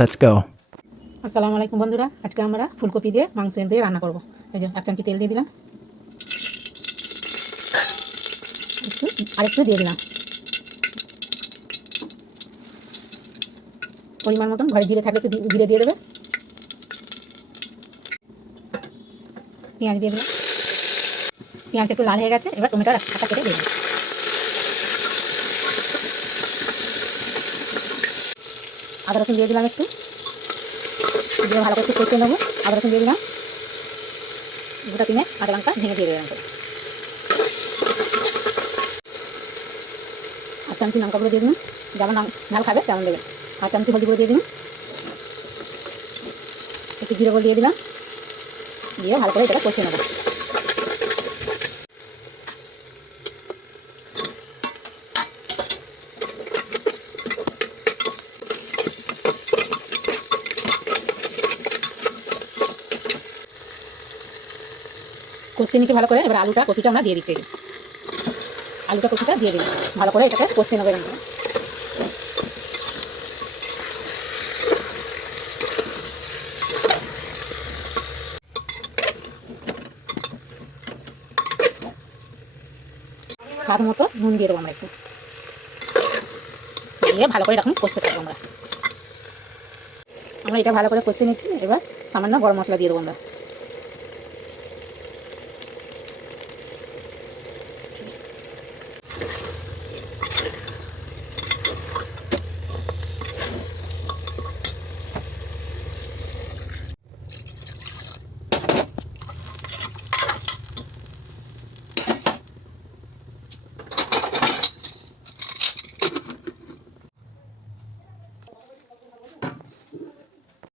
Let's go. আসসালামু আলাইকুম বন্ধুরা, আজকে আমরা ফুলকপি দিয়ে মাংস দিয়ে রান্না করব। এই যে 1 চামচ তেল দিয়ে দিলাম, আরেকটু দিয়ে দিলাম, পরিমাণ মতন ঘরে জিরে থাকলে একটু জিরে দিয়ে দেবে। পেঁয়াজ দিয়ে দিলাম, পেঁয়াজটা একটু লাল হয়ে গেছে, এবার টমেটোর একটা কেটে দিয়ে দিলাম। আদা রসুন দিয়ে দিলাম, একটু দিয়ে ভালো করে একটু কষিয়ে নেবো। আদা রসুন দিয়ে দিলাম, গোটা 3 কাঁচা লঙ্কা ভেঙে দিয়ে দিলাম। 8 চামচ লঙ্কা গুঁড়ো দিয়ে দিলাম, যেমন ঝাল খাবে তেমন দেবেন। 8 চামচ হলদি গুঁড়ো দিয়ে দিলাম, একটু জিরে গুঁড়ো দিয়ে দিলাম, দিয়ে ভালো করে এটা কষিয়ে নেবো। কষিয়ে নিচ্ছি ভালো করে। এবার আলুটা কপিটা আমরা দিয়ে দিচ্ছি, আলুটা কপিটা দিয়ে দিলাম, ভালো করে এটাকে কষিয়ে নেবো। স্বাদ মতো নুন দিয়ে দেবো আমরা, একটু দিয়ে ভালো করে এরকম কষতে থাকবো। আমরা এটা ভালো করে কষিয়ে নিচ্ছি। এবার সামান্য গরম মশলা দিয়ে দেবো আমরা।